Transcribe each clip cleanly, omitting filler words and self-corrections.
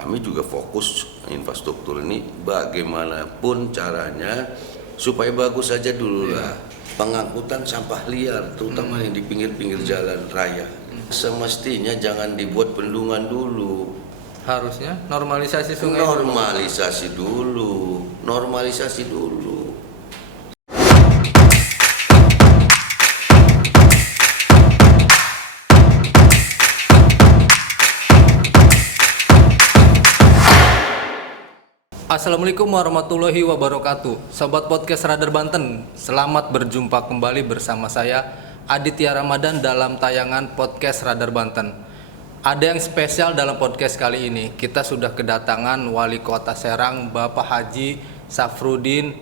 kami juga fokus infrastruktur ini bagaimanapun caranya supaya bagus saja dulu lah. Pengangkutan sampah liar, terutama yang di pinggir-pinggir jalan raya. Semestinya jangan dibuat bendungan dulu. Harusnya normalisasi sungai. Normalisasi dulu. Assalamualaikum warahmatullahi wabarakatuh. Sobat Podcast Radar Banten, selamat berjumpa kembali bersama saya Aditya Ramadan dalam tayangan Podcast Radar Banten. Ada yang spesial dalam podcast kali ini. Kita sudah kedatangan Wali Kota Serang, Bapak Haji Safrudin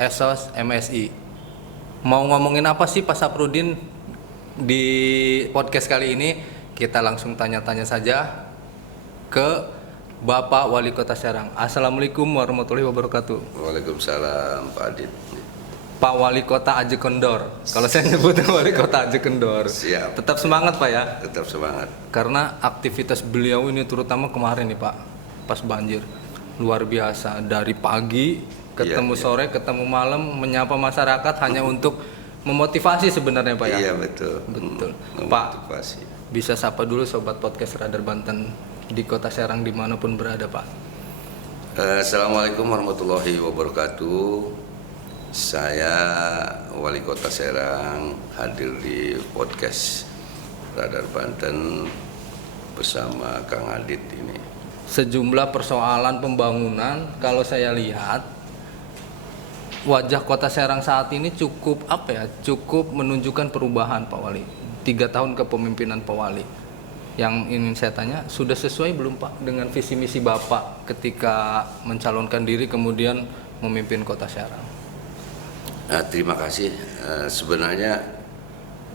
Esos MSI. Mau ngomongin apa sih Pak Safrudin di podcast kali ini? Kita langsung tanya-tanya saja ke Bapak Wali Kota Serang. Assalamualaikum warahmatullahi wabarakatuh. Waalaikumsalam Pak Adit. Pak Wali Kota Aje Kendor. Kalau saya nyebutnya Wali Kota Aje Kendor. Siap. Tetap semangat Pak ya. Tetap semangat. Karena aktivitas beliau ini terutama kemarin nih Pak, pas banjir luar biasa. Dari pagi ketemu sore, ketemu malam, menyapa masyarakat hanya untuk memotivasi sebenarnya Pak ya. Iya betul. Betul. Memotivasi. Pak, bisa sapa dulu Sobat Podcast Radar Banten di Kota Serang dimanapun berada Pak. Assalamualaikum warahmatullahi wabarakatuh. Saya Wali Kota Serang hadir di podcast Radar Banten bersama Kang Adit ini. Sejumlah persoalan pembangunan kalau saya lihat wajah Kota Serang saat ini cukup cukup menunjukkan perubahan Pak Wali. 3 tahun kepemimpinan Pak Wali. Yang ingin saya tanya, sudah sesuai belum Pak dengan visi misi Bapak ketika mencalonkan diri kemudian memimpin Kota Serang? Terima kasih. Sebenarnya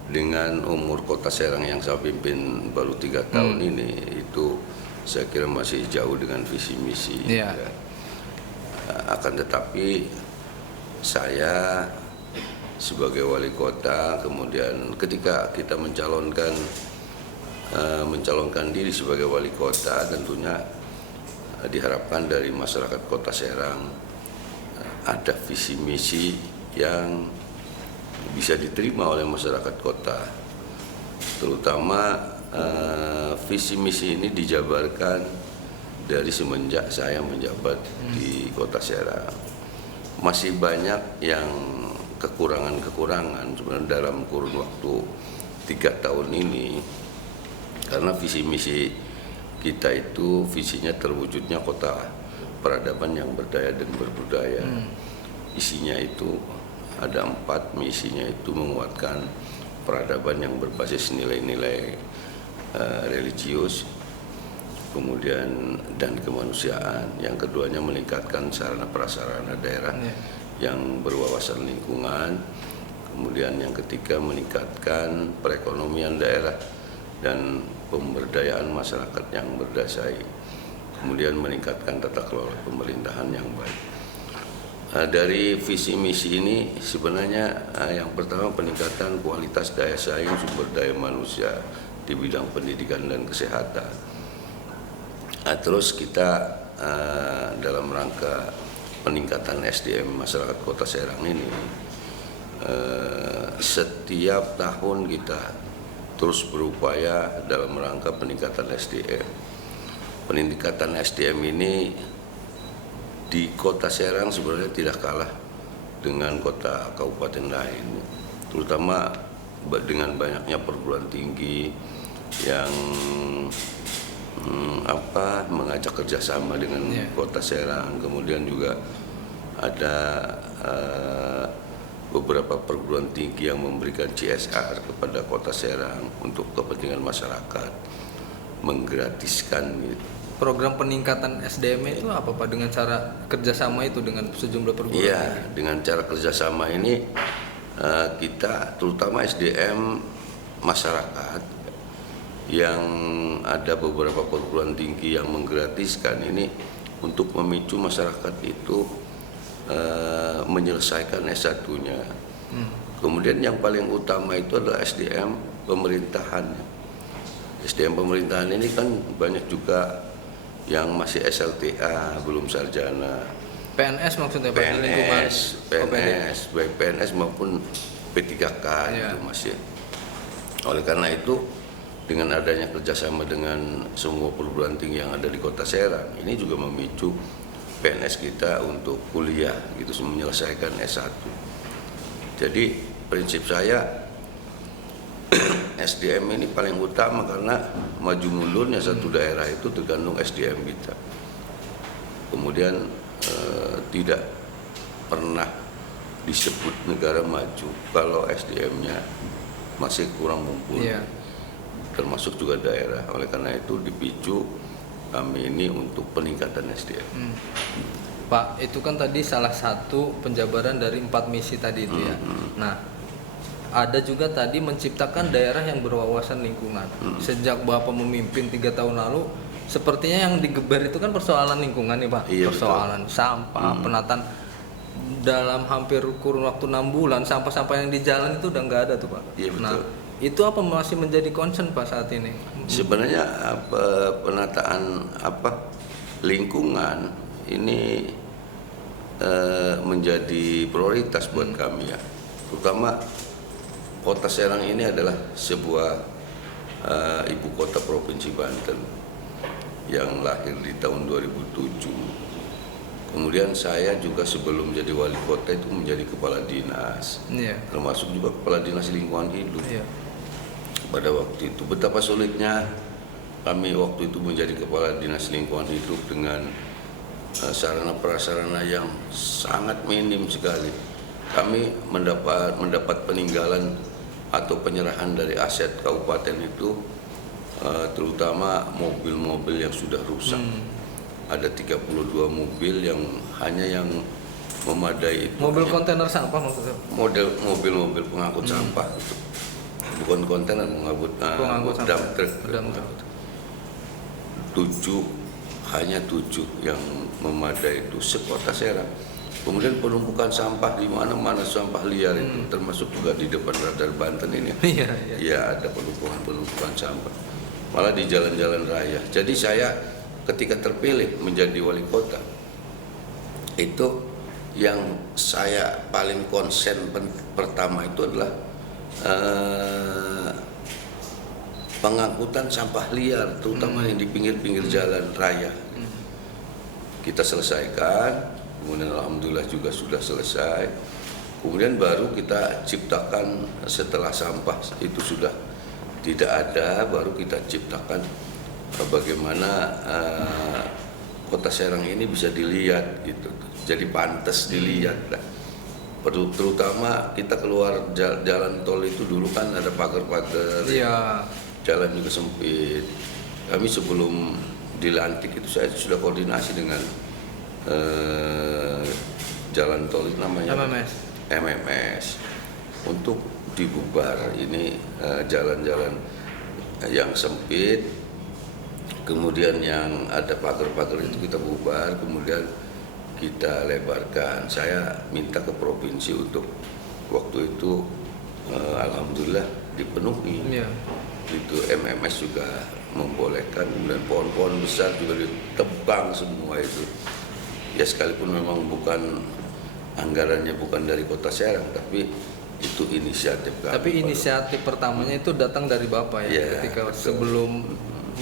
dengan umur Kota Serang yang saya pimpin baru 3 tahun ini, itu saya kira masih jauh dengan visi misi. Yeah. Akan tetapi saya sebagai wali kota, kemudian ketika kita mencalonkan diri sebagai wali kota, tentunya diharapkan dari masyarakat Kota Serang ada visi misi yang bisa diterima oleh masyarakat kota, terutama visi misi ini dijabarkan dari semenjak saya menjabat di Kota Serang. Masih banyak yang kekurangan sebenarnya dalam kurun waktu 3 tahun ini. Karena visi misi kita itu visinya terwujudnya kota peradaban yang berdaya dan berbudaya. Isinya itu ada 4, misinya itu menguatkan peradaban yang berbasis nilai-nilai religius, kemudian dan kemanusiaan. Yang keduanya meningkatkan sarana prasarana daerah yang berwawasan lingkungan. Kemudian yang ketiga meningkatkan perekonomian daerah dan pemberdayaan masyarakat yang berdasai, kemudian meningkatkan tata kelola pemerintahan yang baik. Dari visi misi ini sebenarnya yang pertama peningkatan kualitas daya saing sumber daya manusia di bidang pendidikan dan kesehatan. Terus kita dalam rangka peningkatan SDM masyarakat Kota Serang ini, setiap tahun kita terus berupaya dalam rangka peningkatan SDM. Peningkatan SDM ini di Kota Serang sebenarnya tidak kalah dengan kota kabupaten lain, terutama dengan banyaknya perguruan tinggi yang mengajak kerjasama dengan Kota Serang. Kemudian juga ada beberapa perguruan tinggi yang memberikan CSR kepada Kota Serang untuk kepentingan masyarakat, menggratiskan gitu. Program peningkatan SDM itu apa Pak, dengan cara kerjasama itu dengan sejumlah perguruan tinggi? Iya, dengan cara kerjasama ini kita terutama SDM masyarakat yang ada beberapa perguruan tinggi yang menggratiskan ini untuk memicu masyarakat itu menyelesaikan S1-nya. Kemudian yang paling utama itu adalah SDM pemerintahan. SDM pemerintahan ini kan banyak juga yang masih SLTA, belum sarjana, PNS maksudnya Pak, di lingkungan PNS, baik PNS maupun P3K itu masih. Oleh karena itu, dengan adanya kerjasama dengan semua perguruan tinggi yang ada di Kota Serang, ini juga memicu PNS kita untuk kuliah gitu, menyelesaikan S1. Jadi prinsip saya SDM ini paling utama, karena maju mundurnya satu daerah itu tergantung SDM kita. Kemudian tidak pernah disebut negara maju kalau SDM-nya masih kurang mumpuni, termasuk juga daerah. Oleh karena itu dipicu kami ini untuk peningkatan SDM. Pak, itu kan tadi salah satu penjabaran dari 4 misi tadi itu ya. Nah, ada juga tadi menciptakan daerah yang berwawasan lingkungan. Sejak Bapak memimpin 3 tahun lalu, sepertinya yang digeber itu kan persoalan lingkungan nih Pak. Iya, persoalan sampah, penataan dalam hampir kurun waktu 6 bulan, sampah-sampah yang di jalan itu udah nggak ada tuh Pak. Iya, betul. Nah, itu apa masih menjadi concern Pak saat ini? Sebenarnya penataan lingkungan ini menjadi prioritas buat kami ya, terutama Kota Serang ini adalah sebuah ibu kota Provinsi Banten yang lahir di tahun 2007. Kemudian saya juga sebelum jadi wali kota itu menjadi kepala dinas, termasuk juga kepala dinas lingkungan hidup. Pada waktu itu betapa sulitnya kami waktu itu menjadi kepala dinas lingkungan hidup dengan sarana prasarana yang sangat minim sekali. Kami mendapat peninggalan atau penyerahan dari aset kabupaten itu terutama mobil-mobil yang sudah rusak. Ada 32 mobil yang hanya yang memadai itu. Mobil kontainer sampah maksudnya? Mobil-mobil pengangkut sampah itu. Bukan kontainer, pengangkut dump truck. Hanya 7 yang memadai itu sekota Serang. Kemudian penumpukan sampah di mana-mana, sampah liar itu termasuk juga di depan Radar Banten ini. Ya, ada penumpukan sampah. Malah di jalan-jalan raya. Jadi saya ketika terpilih menjadi wali kota, itu yang saya paling konsen pertama itu adalah pengangkutan sampah liar, terutama yang di pinggir-pinggir jalan raya. Kita selesaikan. Kemudian alhamdulillah juga sudah selesai. Kemudian baru kita ciptakan setelah sampah itu sudah tidak ada, baru kita ciptakan bagaimana Kota Serang ini bisa dilihat gitu. Jadi pantas dilihat lah. Terutama kita keluar jalan tol itu dulu kan ada pagar-pagar. Jalan juga sempit. Kami sebelum dilantik itu saya sudah koordinasi dengan jalan tol itu namanya MMS untuk dibubar ini jalan-jalan yang sempit, kemudian yang ada pagar-pagar itu kita bubar, kemudian kita lebarkan. Saya minta ke provinsi untuk waktu itu alhamdulillah dipenuhi. Itu MMS juga membolehkan, kemudian pohon-pohon besar juga ditebang semua itu. Ya sekalipun memang bukan anggarannya bukan dari Kota Serang, tapi itu inisiatif kami. Tapi inisiatif pertamanya itu datang dari Bapak ya, ketika betul. Sebelum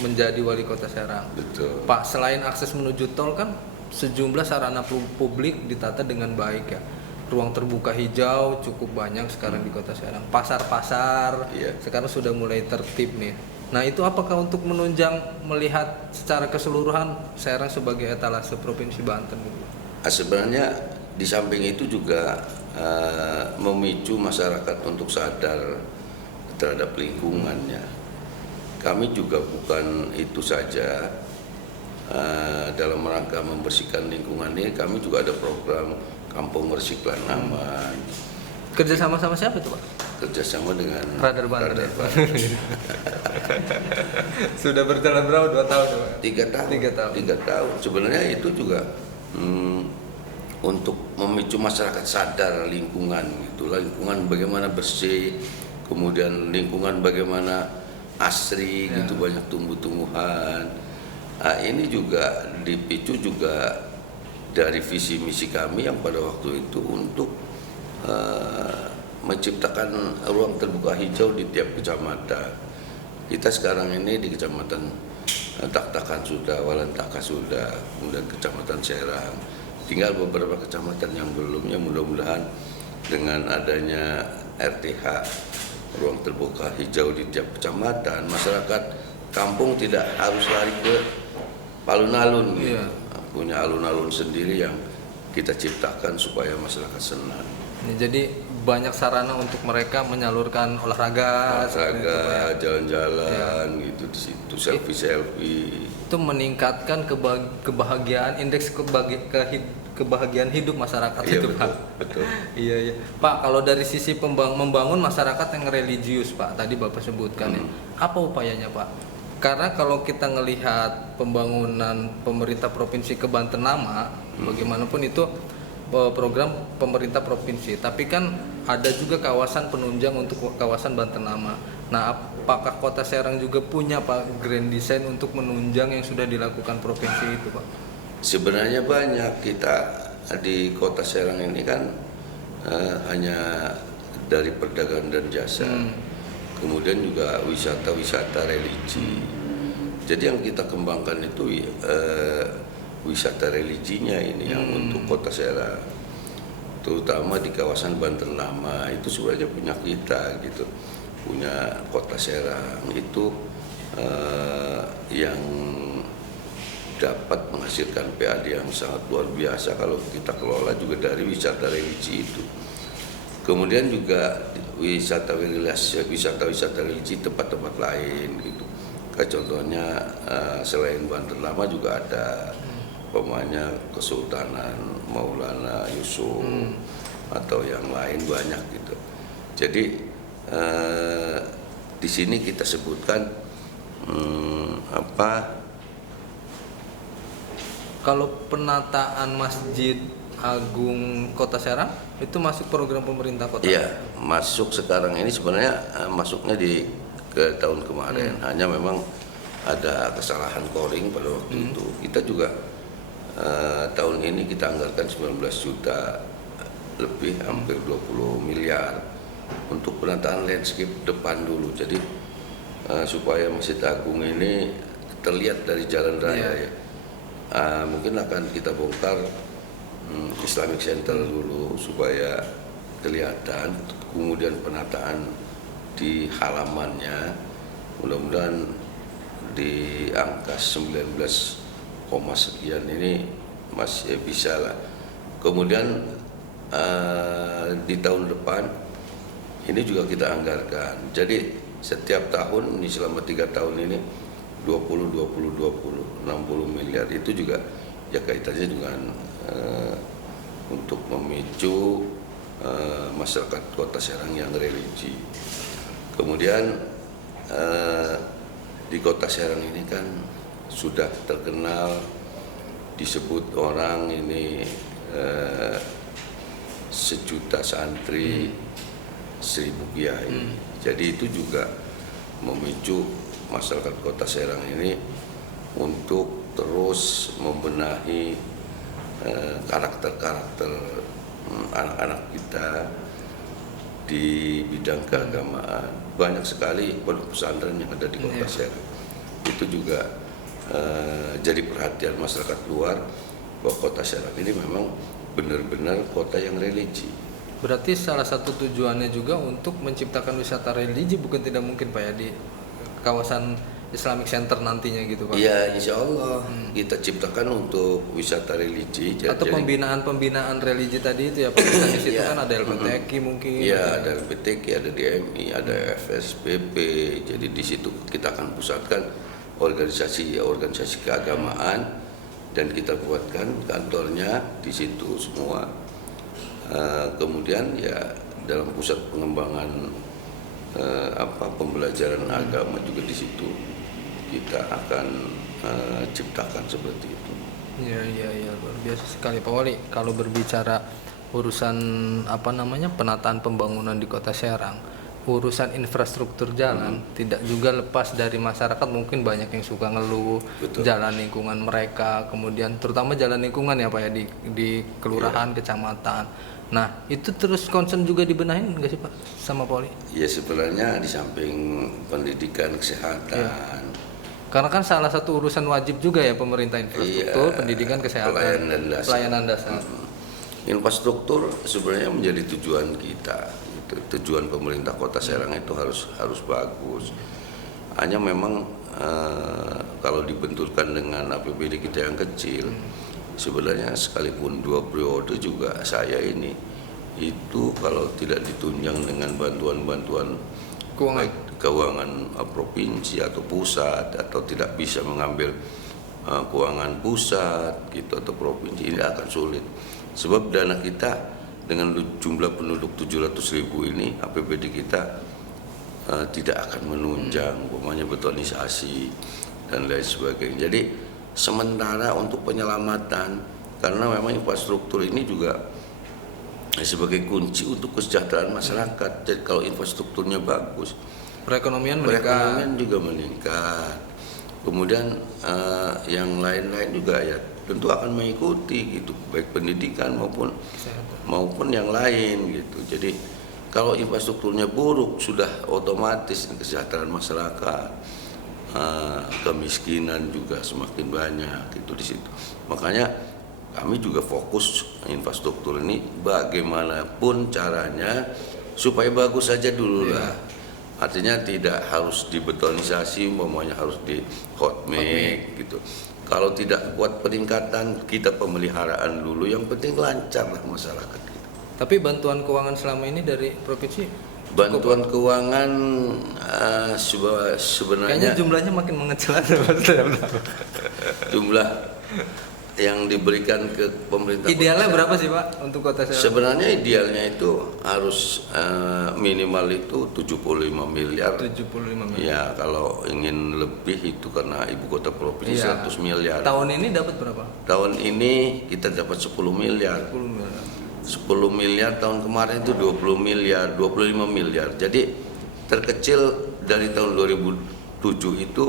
menjadi wali Kota Serang. Betul. Pak, selain akses menuju tol kan sejumlah sarana publik ditata dengan baik ya. Ruang terbuka hijau cukup banyak sekarang di Kota Serang. Pasar-pasar sekarang sudah mulai tertib nih. Nah, itu apakah untuk menunjang melihat secara keseluruhan Serang sebagai etalase Provinsi Banten? Sebenarnya di samping itu juga memicu masyarakat untuk sadar terhadap lingkungannya. Kami juga bukan itu saja, dalam rangka membersihkan lingkungan ini kami juga ada program Kampung Bersih Klan Aman. Kerjasama sama siapa itu Pak? Kerjasama dengan Radar Banten. Sudah berjalan berapa? 2 tahun Pak? 3 tahun. Sebenarnya itu juga untuk memicu masyarakat sadar lingkungan itulah, lingkungan bagaimana bersih, kemudian lingkungan bagaimana asri gitu, banyak tumbuh-tumbuhan, Nah, ini juga dipicu juga dari visi misi kami yang pada waktu itu untuk menciptakan ruang terbuka hijau di tiap kecamatan. Kita sekarang ini di kecamatan Tak-Takan sudah, Walentaka sudah, kemudian kecamatan Serang. Tinggal beberapa kecamatan yang belumnya, mudah-mudahan dengan adanya RTH, ruang terbuka hijau di tiap kecamatan, masyarakat kampung tidak harus lari ke alun-alun, gitu. Punya alun-alun sendiri yang kita ciptakan supaya masyarakat senang. Jadi banyak sarana untuk mereka menyalurkan olahraga, jalan-jalan gitu di situ, selfie. Itu meningkatkan kebahagiaan, indeks kebahagiaan hidup masyarakat. Iya, itu betul, Pak. betul. Iya. Pak, kalau dari sisi membangun masyarakat yang religius, Pak, tadi Bapak sebutkan ya, apa upayanya, Pak? Karena kalau kita ngelihat pembangunan pemerintah provinsi ke Banten Nama, bagaimanapun itu program pemerintah provinsi, tapi kan ada juga kawasan penunjang untuk kawasan Banten Nama. Nah, apakah Kota Serang juga punya Pak grand design untuk menunjang yang sudah dilakukan provinsi itu, Pak? Sebenarnya banyak. Kita di Kota Serang ini kan hanya dari perdagangan dan jasa, kemudian juga wisata religi. Jadi yang kita kembangkan itu wisata religinya ini yang untuk Kota Serang, terutama di kawasan Banten Lama itu sebenarnya punya kita gitu, punya Kota Serang itu yang dapat menghasilkan PAD yang sangat luar biasa kalau kita kelola juga dari wisata religi itu. Kemudian juga wisata religi tempat-tempat lain gitu. Kayak contohnya selain Banten Lama juga ada pemanya Kesultanan Maulana Yusuf atau yang lain banyak gitu. Jadi di sini kita sebutkan kalau penataan Masjid Agung Kota Serang itu masuk program pemerintah kota? Iya, masuk sekarang ini sebenarnya masuknya ke tahun kemarin. Hanya memang ada kesalahan coring pada waktu itu. Kita juga tahun ini kita anggarkan 19 juta lebih, hampir 20 miliar untuk penataan landscape depan dulu. Jadi supaya Masjid Agung ini terlihat dari jalan raya ya. Mungkin akan kita bongkar Islamic Center dulu supaya kelihatan, kemudian penataan di halamannya mudah-mudahan di angka 19, sekian ini masih bisa lah. Kemudian di tahun depan ini juga kita anggarkan. Jadi setiap tahun ini selama 3 tahun ini 60 miliar itu juga ya kaitannya dengan untuk memicu masyarakat Kota Serang yang religi. Kemudian di Kota Serang ini kan sudah terkenal, disebut orang ini 1.000.000 santri, 1.000 kiai. Jadi itu juga memicu masyarakat Kota Serang ini untuk terus membenahi karakter anak-anak kita di bidang keagamaan. Banyak sekali pondok pesantren yang ada di Kota Serang. Itu juga jadi perhatian masyarakat luar bahwa Kota Serang ini memang benar-benar kota yang religi. Berarti salah satu tujuannya juga untuk menciptakan wisata religi, bukan tidak mungkin Pak ya di kawasan Islamic Center nantinya gitu Pak? Iya, insya Allah kita ciptakan untuk wisata religi. Atau pembinaan religi tadi itu ya Pak? Di situ kan ada LPTQ mungkin? Iya, ada LPTQ, ada DMI, ada FSPP. Jadi di situ kita akan pusatkan organisasi keagamaan dan kita buatkan kantornya di situ semua. Kemudian ya dalam pusat pengembangan pembelajaran agama juga di situ kita akan ciptakan seperti itu. Iya, luar biasa sekali Pak Wali. Kalau berbicara urusan penataan pembangunan di Kota Serang, urusan infrastruktur jalan tidak juga lepas dari masyarakat. Mungkin banyak yang suka ngeluh jalan lingkungan mereka, kemudian terutama jalan lingkungan ya Pak ya di kelurahan, kecamatan. Nah itu terus concern juga dibenahin nggak sih Pak sama Poli? Ya sebenarnya di samping pendidikan, kesehatan, Karena kan salah satu urusan wajib juga ya pemerintah, infrastruktur, pendidikan, kesehatan, pelayanan dasar. Infrastruktur sebenarnya menjadi tujuan kita. Tujuan pemerintah Kota Serang itu harus bagus. Hanya memang kalau dibenturkan dengan APBD kita yang kecil, sebenarnya sekalipun 2 periode juga saya ini itu kalau tidak ditunjang dengan bantuan-bantuan keuangan provinsi atau pusat, atau tidak bisa mengambil keuangan pusat gitu atau provinsi, ini akan sulit. Sebab dana kita dengan jumlah penduduk 700.000 ini, APBD kita tidak akan menunjang umpamanya betonisasi dan lain sebagainya. Jadi sementara untuk penyelamatan, karena memang infrastruktur ini juga sebagai kunci untuk kesejahteraan masyarakat. Jadi kalau infrastrukturnya bagus, Perekonomian juga meningkat. Kemudian yang lain-lain juga ya tentu akan mengikuti gitu, baik pendidikan maupun yang lain gitu. Jadi kalau infrastrukturnya buruk, sudah otomatis kesejahteraan masyarakat, kemiskinan juga semakin banyak gitu di situ. Makanya kami juga fokus infrastruktur ini bagaimanapun caranya supaya bagus saja dulu lah. Artinya tidak harus dibetonisasi, umpamanya harus di hot mix gitu. Kalau tidak kuat peningkatan, kita pemeliharaan dulu. Yang penting lancar lah masyarakat kita. Tapi bantuan keuangan selama ini dari provinsi? Bantuan keuangan sebenarnya kayaknya jumlahnya makin mengecil aja. Jumlah yang diberikan ke pemerintah. Idealnya berapa sih Pak untuk Kota Serang? Sebenarnya idealnya itu harus minimal itu 75 miliar. 75 miliar. Ya, kalau ingin lebih itu karena ibu kota provinsi 100 miliar. Tahun ini dapat berapa? Tahun ini kita dapat 10 miliar. 10 miliar. 10 miliar, tahun kemarin itu 20 miliar, 25 miliar. Jadi terkecil dari tahun 2007 itu.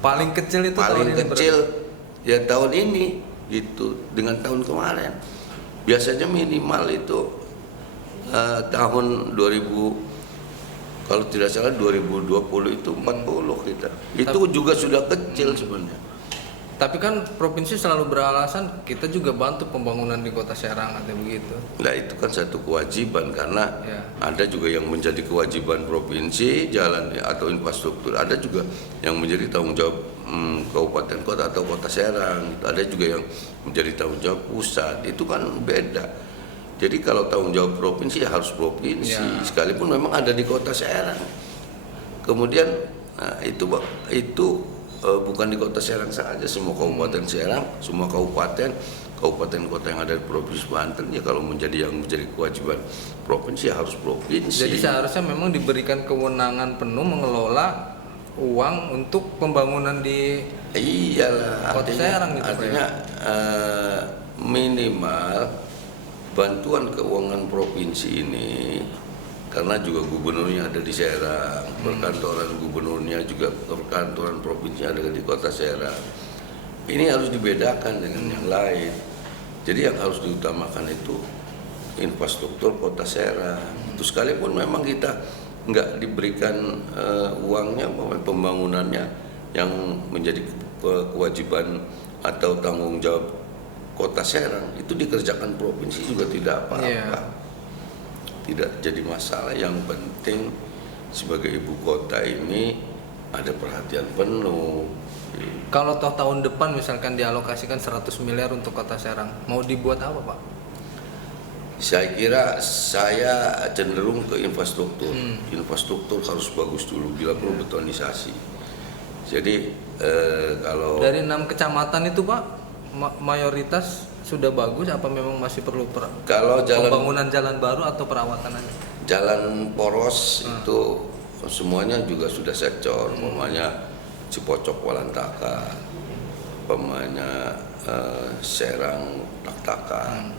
Paling kecil itu paling tahun kecil ini ya tahun ini gitu dengan tahun kemarin. Biasanya minimal itu tahun 2000, kalau tidak salah 2020 itu 40 kita. Itu juga sudah kecil sebenarnya. Tapi kan provinsi selalu beralasan kita juga bantu pembangunan di Kota Serang atau begitu. Nah itu kan satu kewajiban, karena ada juga yang menjadi kewajiban provinsi jalan atau infrastruktur, ada juga yang menjadi tanggung jawab kabupaten kota atau Kota Serang, ada juga yang menjadi tanggung jawab pusat. Itu kan beda. Jadi kalau tanggung jawab provinsi ya harus provinsi, sekalipun memang ada di Kota Serang. Kemudian itu bukan di Kota Serang saja, semua kabupaten Serang, semua kabupaten kota yang ada di Provinsi Banten ya kalau menjadi kewajiban provinsi ya harus provinsi. Jadi seharusnya memang diberikan kewenangan penuh mengelola uang untuk pembangunan di Kota Serang gitu. Artinya minimal bantuan keuangan provinsi ini, karena juga gubernurnya ada di Serang, perkantoran gubernurnya juga perkantoran provinsi ada di Kota Serang. Ini harus dibedakan dengan yang lain. Jadi yang harus diutamakan itu infrastruktur Kota Serang. Itu sekalipun memang kita nggak diberikan uangnya, pembangunannya yang menjadi kewajiban atau tanggung jawab Kota Serang itu dikerjakan provinsi juga tidak apa-apa. Tidak jadi masalah. Yang penting sebagai ibu kota ini ada perhatian penuh. Kalau toh tahun depan misalkan dialokasikan 100 miliar untuk Kota Serang, mau dibuat apa Pak? Saya kira saya cenderung ke infrastruktur. Infrastruktur harus bagus dulu, bila perlu betonisasi. Jadi kalau dari 6 kecamatan itu Pak, mayoritas sudah bagus apa memang masih perlu pembangunan jalan baru atau perawatan aja? Jalan poros itu semuanya juga sudah secor, umpamanya Cipocok Walantaka, umpamanya Serang Taktaka,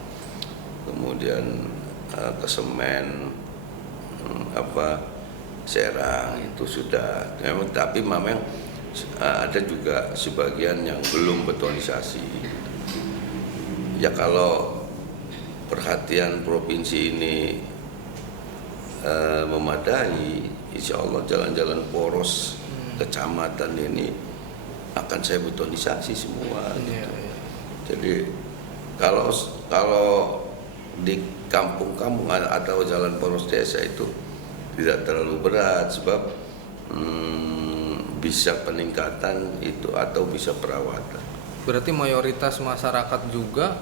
kemudian Kesemen, Serang itu sudah memang, tapi memang ada juga sebagian yang belum betonisasi. Ya kalau perhatian provinsi ini memadai, insya Allah jalan-jalan poros kecamatan ini akan saya betonisasi semua. Iya, Gitu. iya. Jadi kalau di kampung-kampung atau jalan poros desa itu tidak terlalu berat, sebab bisa peningkatan itu atau bisa perawatan. Berarti mayoritas masyarakat juga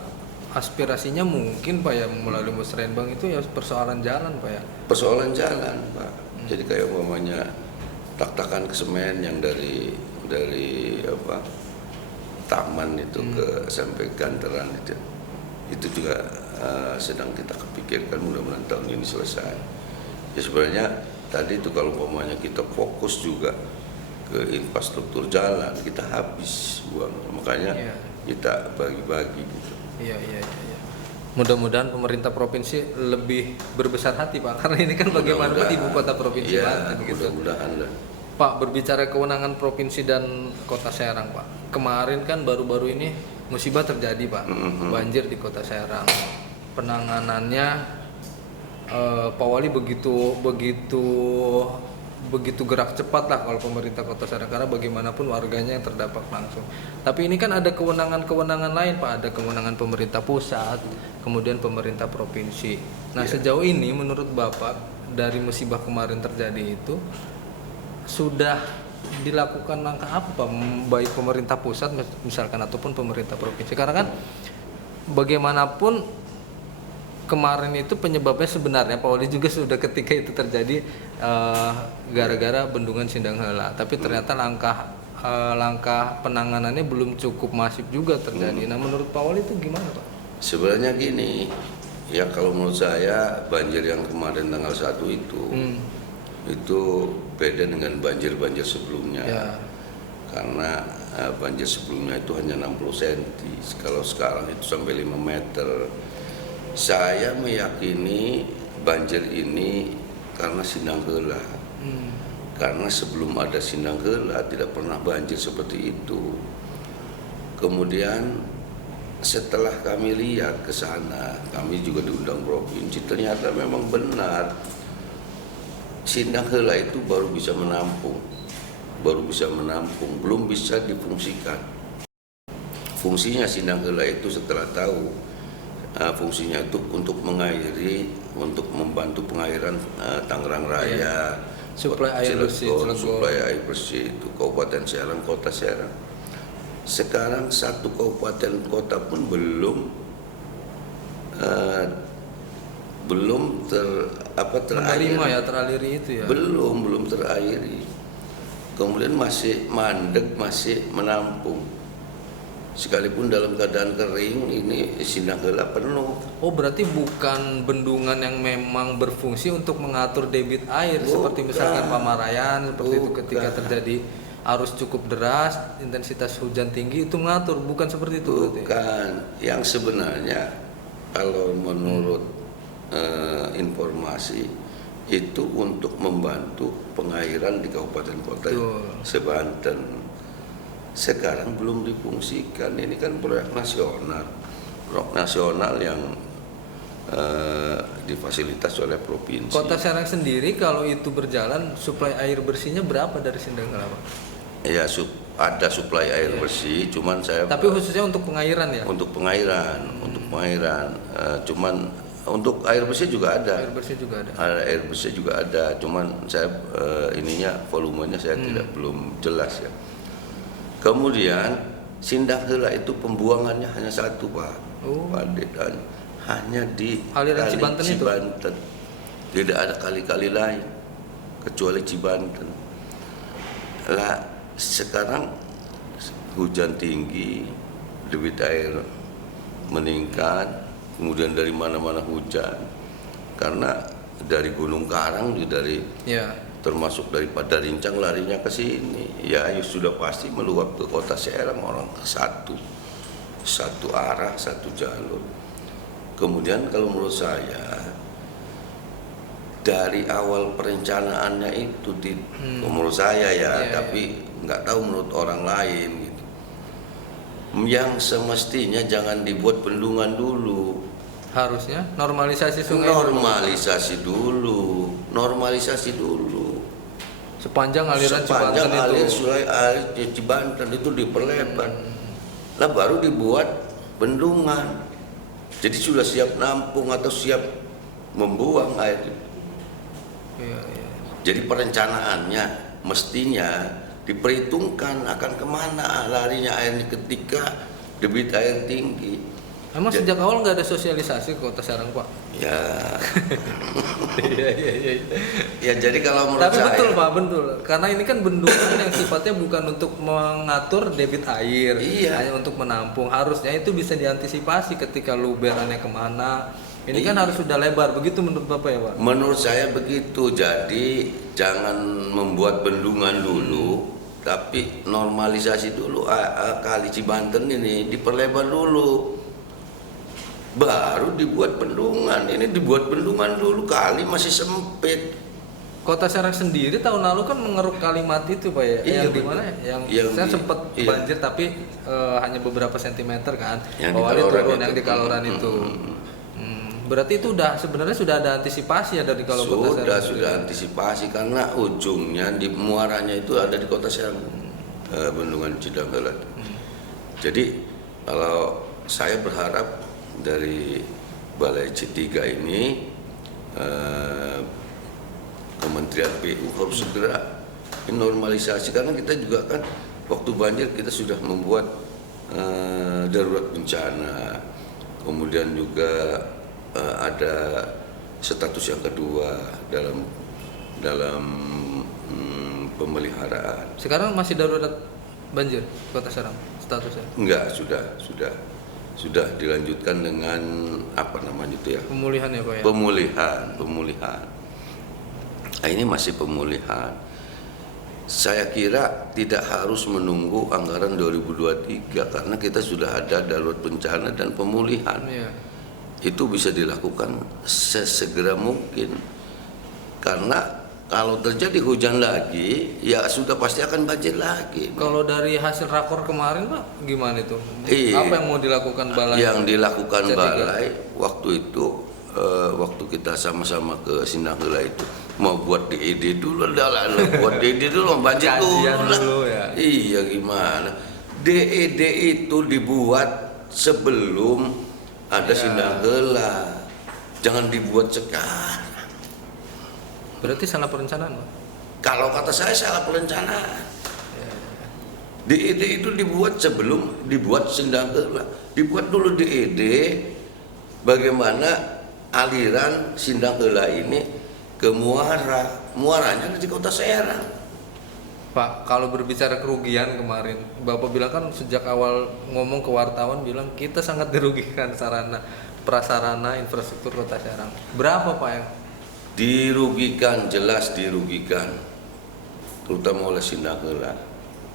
aspirasinya mungkin Pak ya melalui musrenbang itu ya persoalan jalan Pak ya. Persoalan jalan, Pak. Jadi kayak umpamanya tak-takan ke semen yang dari taman itu ke sampai ganteran itu juga sedang kita kepikirkan, mudah-mudahan tahun ini selesai. Ya sebenarnya tadi itu kalau umpamanya kita fokus juga ke infrastruktur jalan, kita habis uang, makanya Iya. kita bagi-bagi gitu. Iya. Mudah-mudahan pemerintah provinsi lebih berbesar hati Pak, karena ini kan bagaimanapun ibu kota provinsi ya, Banten gitu. mudah-mudahan lah. Pak, berbicara kewenangan provinsi dan kota Serang Pak, kemarin kan baru-baru ini musibah terjadi Pak, banjir di kota Serang. Penanganannya Pak Wali begitu gerak cepat lah kalau pemerintah kota Serang, karena bagaimanapun warganya yang terdampak langsung. Tapi ini kan ada kewenangan-kewenangan lain Pak, ada kewenangan pemerintah pusat, kemudian pemerintah provinsi. Nah sejauh ini menurut Bapak dari musibah kemarin terjadi itu sudah dilakukan langkah apa Pak, baik pemerintah pusat misalkan ataupun pemerintah provinsi, karena kan bagaimanapun kemarin itu penyebabnya sebenarnya Pak Wali juga sudah ketika itu terjadi gara-gara bendungan Sindang Heula, tapi ternyata langkah penanganannya belum cukup masif juga terjadi. Nah menurut Pak Wali itu gimana Pak? Sebenarnya gini, ya kalau menurut saya banjir yang kemarin tanggal 1 itu beda dengan banjir-banjir sebelumnya. Ya. Karena banjir sebelumnya itu hanya 60 cm, kalau sekarang itu sampai 5 meter. Saya meyakini banjir ini karena Sindang Heula. Karena sebelum ada Sindang Heula tidak pernah banjir seperti itu. Kemudian setelah kami lihat ke sana, kami juga diundang provinsi, ternyata memang benar Sindang Heula itu baru bisa menampung, belum bisa difungsikan. Fungsinya Sindang Heula itu setelah tahu fungsinya itu untuk mengairi, untuk membantu pengairan Tangerang Raya, Suplai air bersih, Cilegon. suplai air bersih itu Kabupaten Serang, Kota Serang. Sekarang satu kabupaten kota pun belum teraliri itu ya. belum terairi. Kemudian masih mandek, masih menampung. Sekalipun dalam keadaan kering, ini Sindang Heula penuh. Oh berarti bukan bendungan yang memang berfungsi untuk mengatur debit air seperti misalkan Pamarayan seperti itu ketika terjadi arus cukup deras, intensitas hujan tinggi itu mengatur, bukan seperti itu berarti. Bukan. Yang sebenarnya kalau menurut informasi itu untuk membantu pengairan di kabupaten kota sebanten. Sekarang belum difungsikan. Ini kan proyek nasional yang difasilitasi oleh provinsi. Kota Serang sendiri kalau itu berjalan, suplai air bersihnya berapa dari Sindang Heula Pak? Ya ada suplai air bersih, cuman saya. Tapi khususnya untuk pengairan ya? Untuk pengairan, cuman untuk air bersih juga ada. Air bersih juga ada. Air bersih juga ada, cuman saya volumenya saya belum jelas ya. Kemudian Sindang Heula itu pembuangannya hanya satu Pak, dan hanya di aliran kali Cibanten itu? Tidak ada kali-kali lain kecuali Cibanten. Lah sekarang hujan tinggi, debit air meningkat, kemudian dari mana-mana hujan, karena dari Gunung Karang dari termasuk daripada Rincang larinya ke sini, ya sudah pasti meluap ke Kota Serang, orang satu arah, satu jalur. Kemudian kalau menurut saya dari awal perencanaannya itu menurut saya ya, Iya, tapi nggak tahu menurut orang lain gitu. Yang semestinya jangan dibuat bendungan dulu. Harusnya normalisasi sungai Normalisasi dulu. sepanjang aliran Sepanjang Cibanten alir itu. sungai air Cibanten itu diperlebar. Lah baru dibuat bendungan. Jadi sudah siap nampung atau siap membuang air. Iya, iya. Jadi perencanaannya mestinya diperhitungkan akan kemana larinya air ini ketika debit air tinggi. Emang sejak awal nggak ada sosialisasi ke Kota Serang, Pak? Ya, Iya, iya, iya. ya jadi kalau menurut Tapi saya betul Pak, betul. Karena ini kan bendungan yang sifatnya bukan untuk mengatur debit air, Iya. hanya untuk menampung. Harusnya itu bisa diantisipasi ketika luberannya kemana. Ini kan harus sudah lebar, begitu menurut Bapak ya Pak? menurut saya begitu. Jadi jangan membuat bendungan dulu, tapi normalisasi dulu kali Cibanten ini diperlebar dulu. Baru dibuat bendungan. Ini dibuat bendungan dulu, kali masih sempit. Kota Serang sendiri tahun lalu kan mengeruk kalimat itu Pak ya, Iya, yang di mana? Yang saya sempat iya. banjir tapi hanya beberapa sentimeter kan. Yang di Bawahnya Kaloran turun itu. yang di Kaloran itu. Berarti itu sebenarnya sudah ada antisipasi ya dari kalau Kota Serang. Sudah antisipasi karena ujungnya di muaranya itu ada di Kota Serang, bendungan Cidanggelat. Jadi kalau saya berharap dari Balai C3 ini Kementerian PU harus segera normalisasi, karena kita juga kan waktu banjir kita sudah membuat darurat bencana, kemudian juga ada status yang kedua dalam pemeliharaan. Sekarang masih darurat banjir Kota Serang statusnya? Enggak, sudah dilanjutkan dengan apa namanya itu ya? Pemulihan ya Pak ya? Pemulihan. Nah, ini masih pemulihan. Saya kira tidak harus menunggu anggaran 2023 karena kita sudah ada darurat bencana dan pemulihan. Iya. Itu bisa dilakukan sesegera mungkin. Karena kalau terjadi hujan lagi, ya sudah pasti akan banjir lagi. Kalau dari hasil rakor kemarin Pak, gimana itu? Iya. Apa yang mau dilakukan Balai? Yang dilakukan C3? Balai waktu itu, waktu kita sama-sama ke Sindangheula itu mau buat DED dulu, buat DED dulu, banjir Kajian dulu lah. dulu ya. Iya, gimana? DED itu dibuat sebelum ada Ya. Sindangheula, jangan dibuat sekarang. Berarti salah perencanaan Pak? Kalau kata saya salah perencanaan. DED itu dibuat sebelum dibuat Sindangheula. Dibuat dulu DED bagaimana aliran Sindangheula ini ke muaranya di Kota Serang. Pak, kalau berbicara kerugian kemarin, Bapak bilang kan sejak awal ngomong ke wartawan bilang kita sangat dirugikan sarana prasarana infrastruktur Kota Serang. Berapa Pak yang Dirugikan, jelas dirugikan, terutama oleh Sindangheula,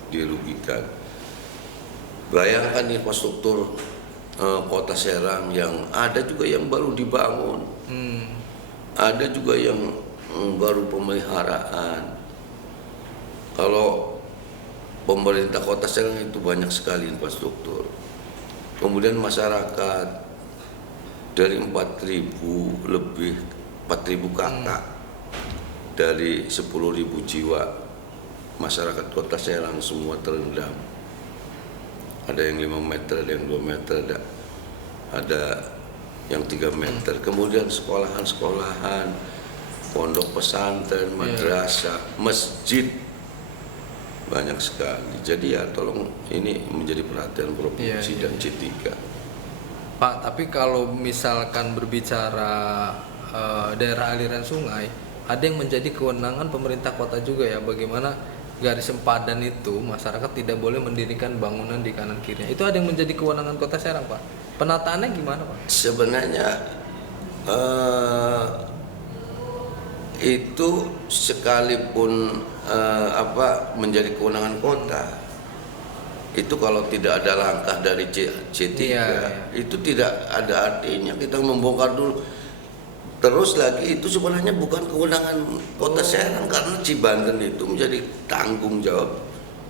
dirugikan. Bayangkan infrastruktur Kota Serang yang ada juga yang baru dibangun, ada juga yang baru pemeliharaan. Kalau pemerintah Kota Serang itu banyak sekali infrastruktur. Kemudian masyarakat dari 4.000 lebih 4.000 kakak dari 10.000 jiwa masyarakat Kota Serang semua terendam. Ada yang 5 meter, ada yang 2 meter, ada yang 3 meter. Kemudian sekolahan-sekolahan, pondok pesantren, madrasah, masjid, banyak sekali. Jadi ya tolong ini menjadi perhatian provinsi dan C3. Pak, tapi kalau misalkan berbicara daerah aliran sungai, ada yang menjadi kewenangan pemerintah kota juga ya, bagaimana garis sempadan itu masyarakat tidak boleh mendirikan bangunan di kanan kirinya. Itu ada yang menjadi kewenangan Kota Serang Pak. Penataannya gimana Pak? Sebenarnya itu sekalipun menjadi kewenangan kota, itu kalau tidak ada langkah dari C3 Iya. itu tidak ada artinya. Kita membongkar dulu Terus lagi itu sebenarnya bukan kewenangan Kota Serang karena Cibanten itu menjadi tanggung jawab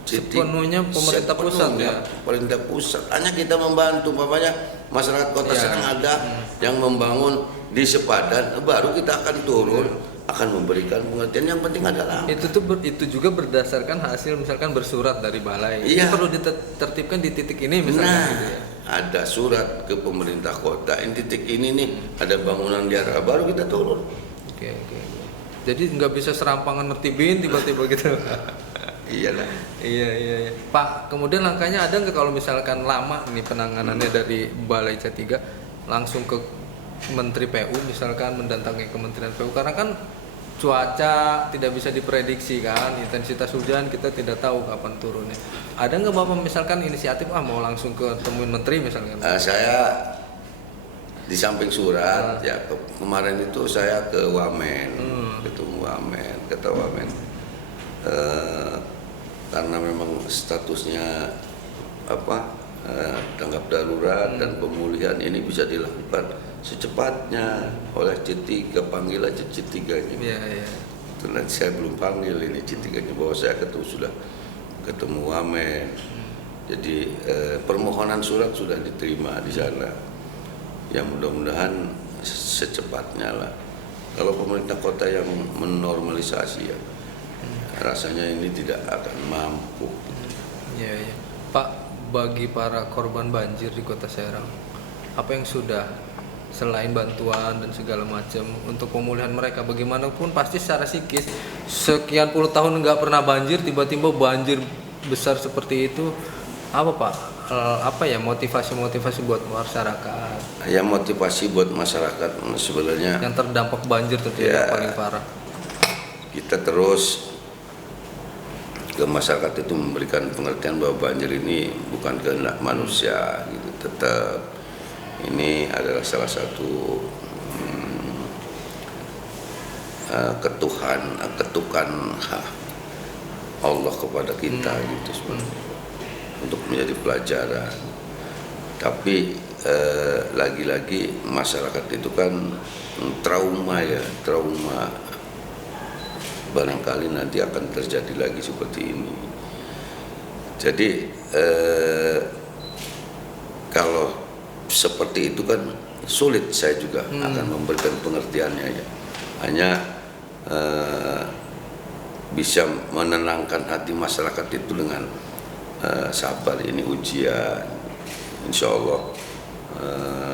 Sepenuhnya pemerintah pusat ya. Pemerintah pusat. Hanya kita membantu, umpamanya masyarakat Kota Serang ada yang membangun di sepadan, baru kita akan turun akan memberikan pengertian. Yang penting adalah itu juga berdasarkan hasil misalkan bersurat dari balai. Itu perlu ditertibkan di titik ini misalnya gitu ya. Ada surat ke pemerintah kota, ini titik ini nih ada bangunan di arah, baru kita turun. Oke. Jadi nggak bisa serampangan nertibin tiba-tiba gitu. Iyalah. Iya. Pak, kemudian langkahnya ada nggak kalau misalkan lama nih penanganannya dari Balai C3 langsung ke Menteri PU misalkan mendatangi Kementerian PU, karena kan cuaca tidak bisa diprediksi kan, intensitas hujan kita tidak tahu kapan turunnya. Ada nggak Bapak misalkan inisiatif mau langsung ke temuin menteri misalkan? Saya di samping surat ya kemarin itu saya ke Wamen, ketemu Wamen, kata Wamen karena memang statusnya tanggap darurat dan pemulihan ini bisa dilakukan secepatnya oleh C3, panggil aja C3-nya. Iya. Itu nanti saya belum panggil ini C3-nya bahwa saya sudah ketemu Wamen. Jadi permohonan surat sudah diterima di sana. Ya mudah-mudahan secepatnya lah. Kalau pemerintah kota yang menormalisasi ya, rasanya ini tidak akan mampu. Iya. Pak, bagi para korban banjir di Kota Serang, apa yang sudah selain bantuan dan segala macam untuk pemulihan mereka, bagaimanapun pasti secara psikis sekian puluh tahun nggak pernah banjir, tiba-tiba banjir besar seperti itu, apa Pak? Motivasi buat masyarakat? Ya motivasi buat masyarakat sebenarnya yang terdampak banjir tentunya paling parah. Kita terus ke masyarakat itu memberikan pengertian bahwa banjir ini bukan kehendak manusia gitu. Tetap ini adalah salah satu ketukan Allah kepada kita gitu sebenarnya, untuk menjadi pelajaran. Tapi lagi-lagi masyarakat itu kan trauma, barangkali nanti akan terjadi lagi seperti ini. Jadi kalau seperti itu kan sulit saya juga akan memberikan pengertiannya ya. Hanya bisa menenangkan hati masyarakat itu dengan sabar, ini ujian. Insya Allah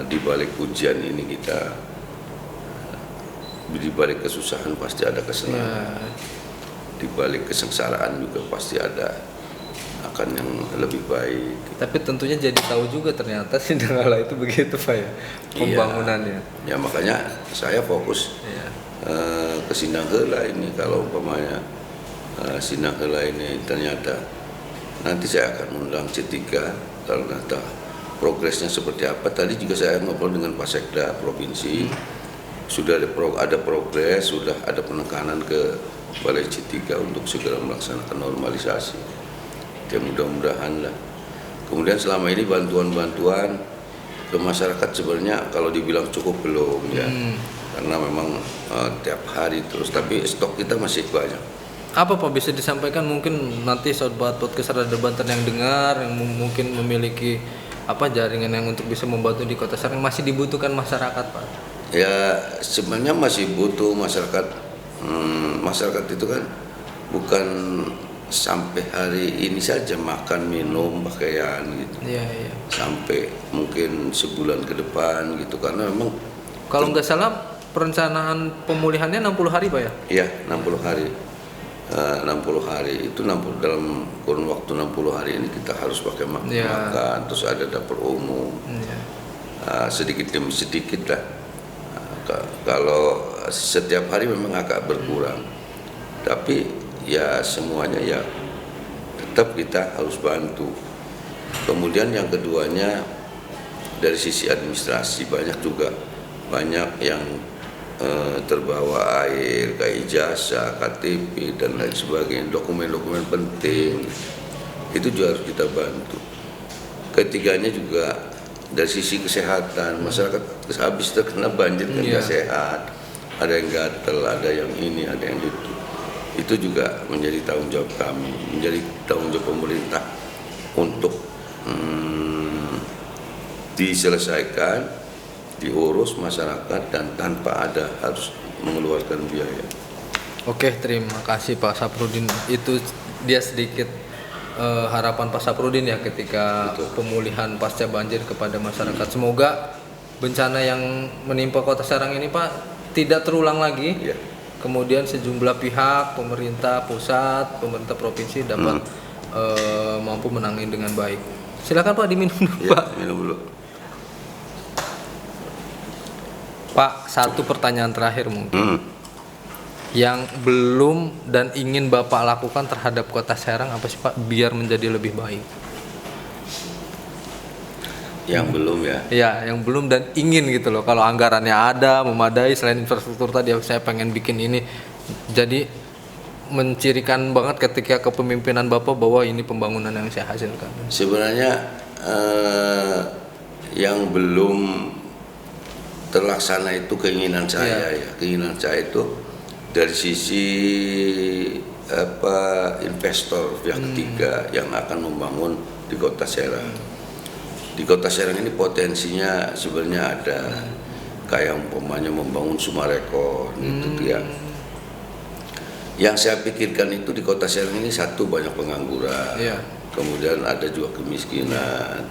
di balik ujian ini di balik kesusahan pasti ada kesenangan. Di balik kesengsaraan juga pasti ada akan yang lebih baik. Tapi tentunya jadi tahu juga ternyata Sindanggala itu begitu Pak ya, pembangunannya. Ya makanya saya fokus ke Sindanggala ini. Kalau umpamanya Sindanggala ini ternyata nanti saya akan undang C3 kalau ternyata progresnya seperti apa. Tadi juga saya ngobrol dengan Pak Sekda Provinsi, sudah ada progres, sudah ada penekanan ke Balai C3 untuk segera melaksanakan normalisasi. Ya mudah-mudahan lah. Kemudian selama ini bantuan-bantuan ke masyarakat sebenarnya kalau dibilang cukup belum ya, karena memang tiap hari terus, tapi stok kita masih banyak. Apa Pak bisa disampaikan mungkin nanti sobat podcast Radar Banten yang dengar, yang mungkin memiliki jaringan yang untuk bisa membantu di Kota Serang, masih dibutuhkan masyarakat Pak? Ya sebenarnya masih butuh masyarakat. Masyarakat itu kan bukan sampai hari ini saja makan, minum, pakaian gitu. Iya. Sampai mungkin sebulan ke depan gitu, karena memang kalau nggak salah perencanaan pemulihannya 60 hari Pak ya? Iya, 60 hari. 60 hari itu dalam kurun waktu 60 hari ini kita harus pakai makan, terus ada dapur umum. Sedikit demi sedikit lah. Kalau setiap hari memang agak berkurang. Tapi ya semuanya ya tetap kita harus bantu. Kemudian yang keduanya dari sisi administrasi banyak yang terbawa air, kayak ijazah, KTP dan lain sebagainya, dokumen-dokumen penting itu juga harus kita bantu. Ketiganya juga dari sisi kesehatan, masyarakat habis terkena banjir kan nggak sehat. ada yang gatel, ada yang ini, ada yang itu. Itu juga menjadi tanggung jawab kami, menjadi tanggung jawab pemerintah untuk diselesaikan, diurus masyarakat dan tanpa ada harus mengeluarkan biaya. Oke, terima kasih Pak Saprudin. Itu dia sedikit harapan Pak Saprudin ya ketika pemulihan pasca banjir kepada masyarakat. Semoga bencana yang menimpa Kota Serang ini Pak tidak terulang lagi. Ya. Kemudian sejumlah pihak, pemerintah pusat, pemerintah provinsi dapat mampu menangani dengan baik. Silakan Pak diminum dulu Ya, Pak. minum dulu. Pak, satu pertanyaan terakhir mungkin. Yang belum dan ingin Bapak lakukan terhadap Kota Serang apa sih Pak biar menjadi lebih baik? Yang belum ya. Ya, yang belum dan ingin gitu loh. Kalau anggarannya ada, memadai, selain infrastruktur tadi saya pengen bikin ini. Jadi mencirikan banget ketika kepemimpinan Bapak bahwa ini pembangunan yang saya hasilkan. Sebenarnya yang belum terlaksana itu keinginan saya ya. Keinginan saya itu dari sisi investor pihak ketiga yang akan membangun di Kota Serang. Di Kota Serang ini potensinya sebenarnya ada, kayak umpamanya membangun Sumarekon itu ya. Yang saya pikirkan itu di Kota Serang ini satu banyak pengangguran, kemudian ada juga kemiskinan,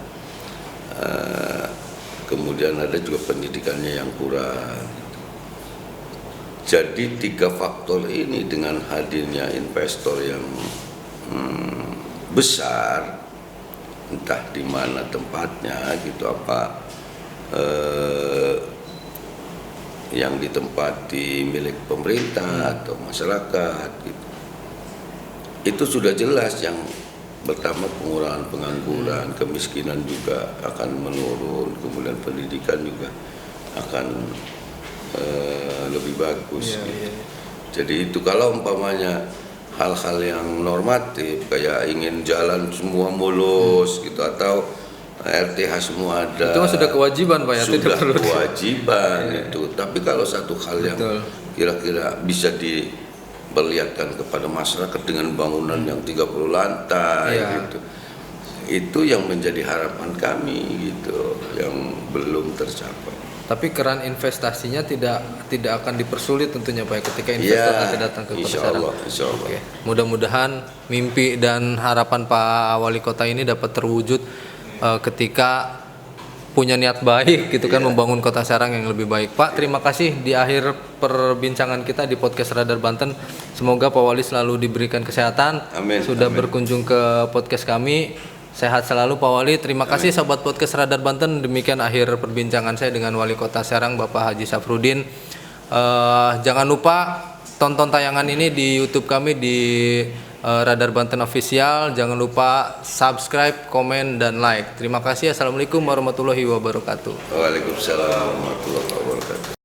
kemudian ada juga pendidikannya yang kurang. Jadi 3 faktor ini dengan hadirnya investor yang besar, entah di mana tempatnya gitu, yang ditempati milik pemerintah atau masyarakat gitu. Itu sudah jelas yang pertama pengurangan pengangguran, kemiskinan juga akan menurun, kemudian pendidikan juga akan lebih bagus gitu. Jadi itu kalau umpamanya hal-hal yang normatif kayak ingin jalan semua mulus gitu atau RTH semua ada. Itu sudah kewajiban Pak ya, sudah tidak perlu kewajiban itu. Tapi kalau satu hal yang kira-kira bisa diperlihatkan kepada masyarakat dengan bangunan yang 30 lantai gitu. Itu yang menjadi harapan kami gitu, yang belum tercapai. Tapi keran investasinya tidak akan dipersulit tentunya Pak ya, ketika investor nanti datang ke Kota Serang. Insya Allah. Oke. Mudah-mudahan mimpi dan harapan Pak Wali Kota ini dapat terwujud ketika punya niat baik gitu kan, membangun Kota Serang yang lebih baik. Pak, terima kasih di akhir perbincangan kita di podcast Radar Banten. Semoga Pak Wali selalu diberikan kesehatan. Amin. Sudah berkunjung ke podcast kami. Sehat selalu Pak Wali. Terima kasih sahabat podcast Radar Banten. Demikian akhir perbincangan saya dengan Wali Kota Serang Bapak Haji Saprudin. Jangan lupa tonton tayangan ini di YouTube kami di Radar Banten Official. Jangan lupa subscribe, komen, dan like. Terima kasih. Assalamualaikum warahmatullahi wabarakatuh. Waalaikumsalam warahmatullahi wabarakatuh.